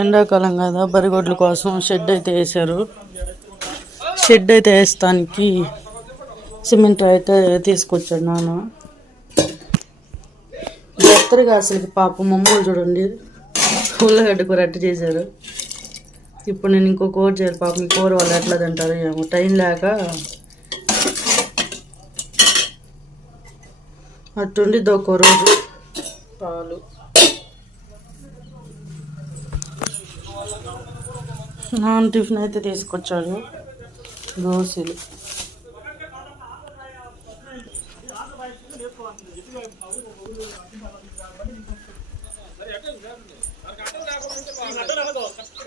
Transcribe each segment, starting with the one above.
ఎండాకాలం కదా బరిగొడ్ల కోసం షెడ్ అయితే వేశారు. షెడ్ అయితే వేస్తానికి సిమెంట్ అయితే తీసుకొచ్చాడు నాన్న. మెత్తగా అసలు పాప మమ్మల్ని చూడండి. ఉల్లగడ్డ కూర అట్ట చేశారు? ఇప్పుడు నేను ఇంకో కూర చేయాలి పాపం కూర వాళ్ళు ఎట్లా తింటారు ఏమో. టైం లేక అట్టుండి ఒక్కో రోజు. పాలు. నాన్న టిఫిన్ అయితే తీసుకొచ్చాడు. దోశలు.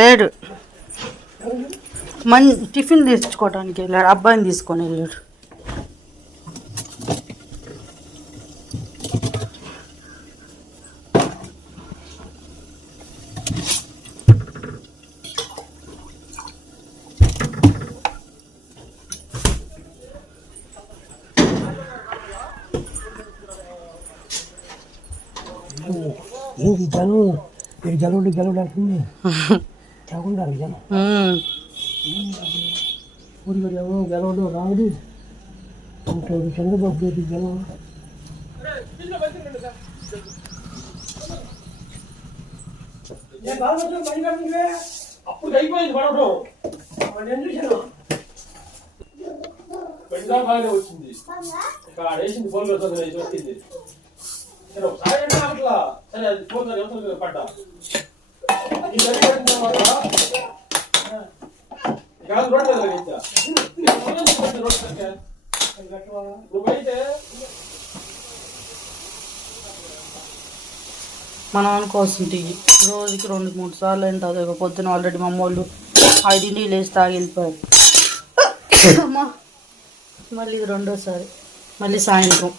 లేడు. మన్ టిఫిన్ తెచ్చుకోవడానికి వెళ్ళాడు అబ్బాయిని తీసుకొని వెళ్ళాడు. ఇక్కడ జనం జనం అంటుంది తగుండాలి జనం. ఉమ్. ఊరి ఎవరో గెలవడు రావుడు ఉంటాడు చంద్రబాబు గారి జనం అప్పుడు అయిపోయింది పడవడం పెద్ద బాగానే వచ్చింది ఆడేసింది ఫోన్ వచ్చింది సరే ఒకసారి అంటే అట్లా. సరే అది ఫోన్ ఎవరు పడ్డా? మనం అనుకోవాల్సిన టీ రోజుకి రెండు మూడు సార్లు అయిన తర్వాత ఒక పొద్దున ఆల్రెడీ మా అమ్మోళ్ళు ఐదింటి లేచి తాగి వెళ్ళిపోయారు అమ్మా మళ్ళీ ఇది రెండోసారి. మళ్ళీ సాయంత్రం.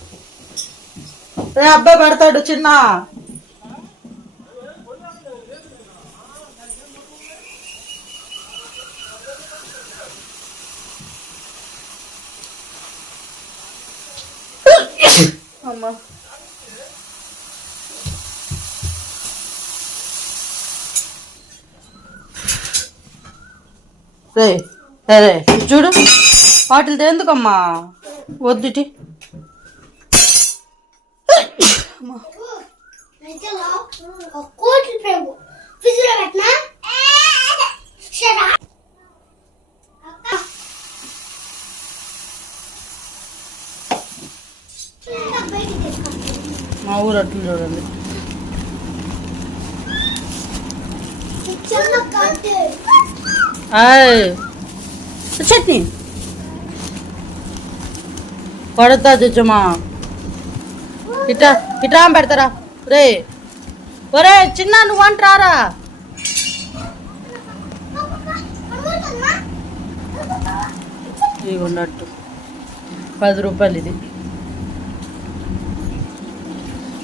రే అబ్బాయి పడతాడు చిన్న? అమ్మా రే రే చూడు. వాటితో ఎందుకమ్మా వద్దుటి మధ్యలో మా ఊరు అట్లు చూడండి. ఆయ్ చట్నీ. పడతా జుజ్జమ్మా ఇటా ఇటా పెడతారా? రే ఒరే చిన్న నువ్వు అంటారా అనుకుంటున్నా ఇవి ఉన్నట్టు పది రూపాయలు ఇది రెండు తింటే సరిపోయింది చట్నీ అక్క ఇట్లా అక్క ఇట్లా వాడతాడు అక్క నాకు ఇదిగో ఇదిగో అక్క మ్మ్. వద్దే ఈ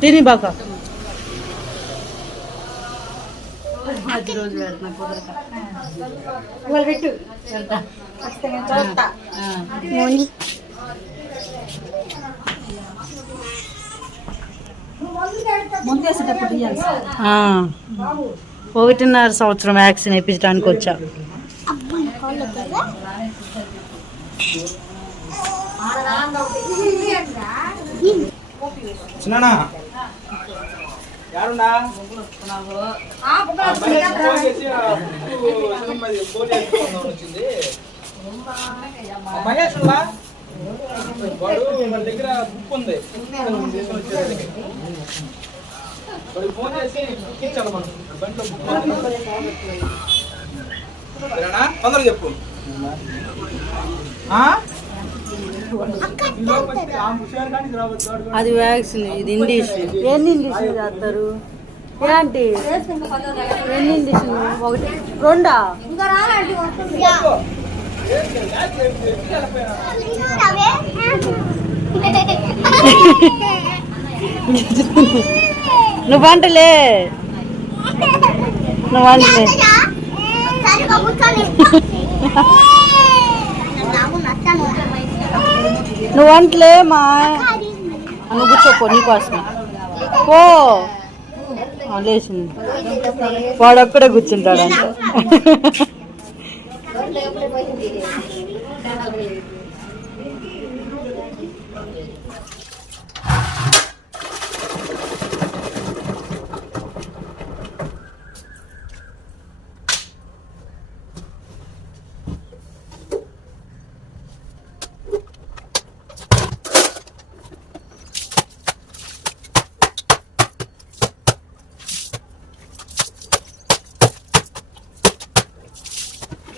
తిని బాక. ఒకటిన్నర సంవత్సరం వ్యాక్సిన్ వేయించడానికి వచ్చా. చిన్ననా? యారున్నా మహేష్? వాడు మన దగ్గర బుక్ ఉంది. వాడికి ఫోన్ చేసి బుక్ ఇచ్చాను మనం బండిలో బుక్ ఉంది. సరేనా తొందరగా చెప్పు అది వ్యాక్సిన్ ఇది ఇండిషన్ ఎన్ని ఇండిషన్ చేస్తారు ఏంటి ఎన్ని ఇండిషన్ ఒకటి రెండా? నువ్వు అంటలే. నువ్వు అంటలే మా నువ్వు కూర్చోపో నీకోసం పో. లేచింది.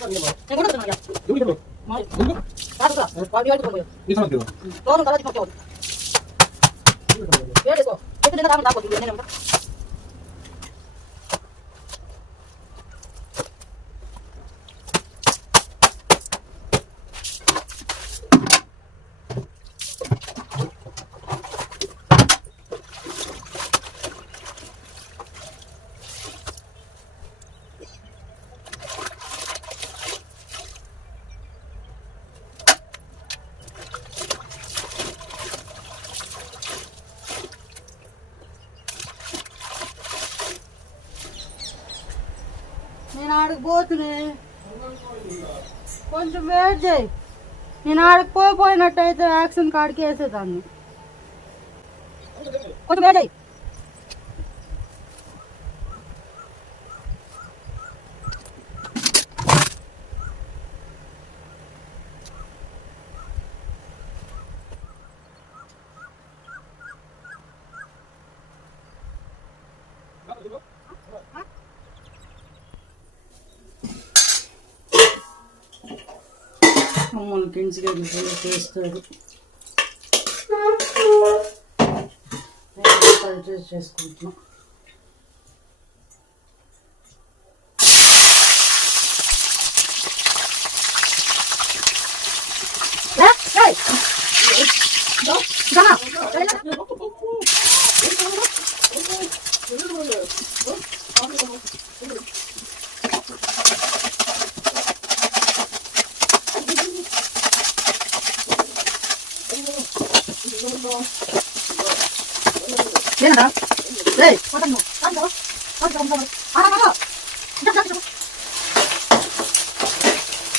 వాడు అక్కడే కూర్చుంటాడంట నేను ఆడికి పోతునే కొంచెం వెయిట్ చేయి. నేను ఆడికి పోయినట్టయితే వ్యాక్సిన్ కార్డుకి వేసేదాన్ని కొంచెం వెయిట్ చేయి. మమ్మల్ని కించిగా చేస్తారు. టేస్ట్ చేసుకుంటున్నాం.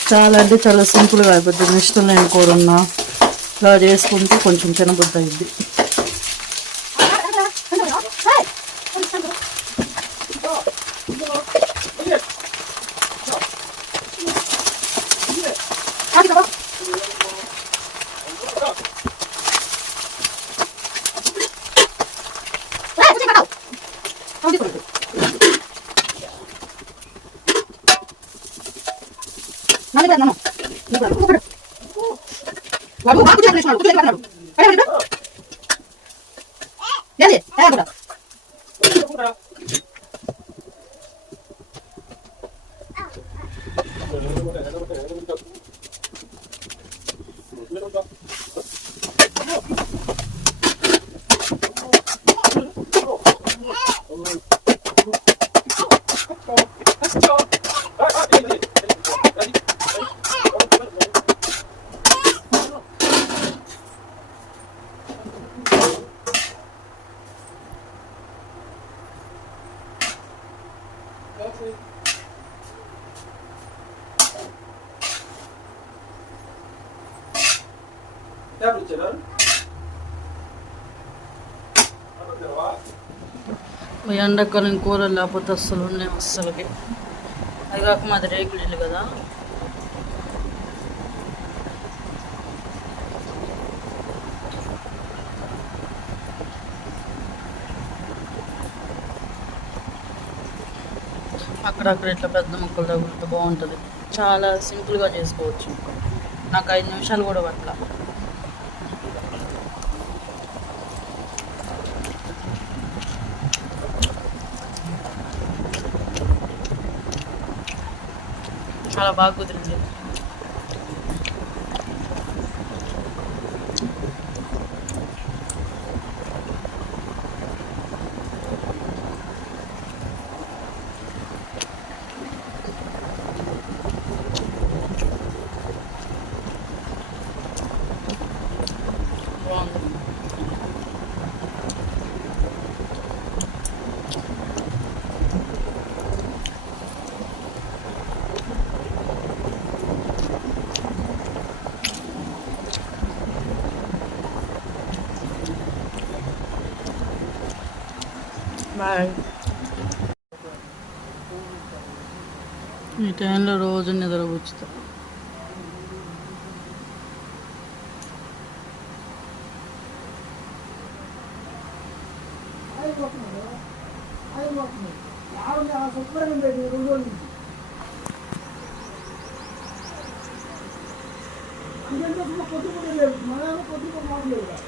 చాలా అంటే చాలా సింపుల్గా అయిపోతుంది ఇష్టం నేను కూర ఉన్నా ఇలా చేసుకుంటే కొంచెం తినబుద్ధి అయింది ట్యాబ్లు ఎండాకాలం కూరలు లేకపోతే అస్సలు ఉన్నాయి అస్సలకి. అది కాక మాది రేకులు ఇల్లు కదా. అక్కడక్కడ ఇట్లా పెద్ద ముక్కలు తగులుతూ బాగుంటుంది. చాలా సింపుల్గా చేసుకోవచ్చు. నాకు ఐదు నిమిషాలు కూడా పట్ల చాలా బాగా కుదిరింది. ఈ టైంలో రోజు నిద్రపుచ్చుతా అయిపోతున్నాడు அப்புறம் அங்கே பொத்து போட்டு மழை பொத்து போக மாட்டேங்குது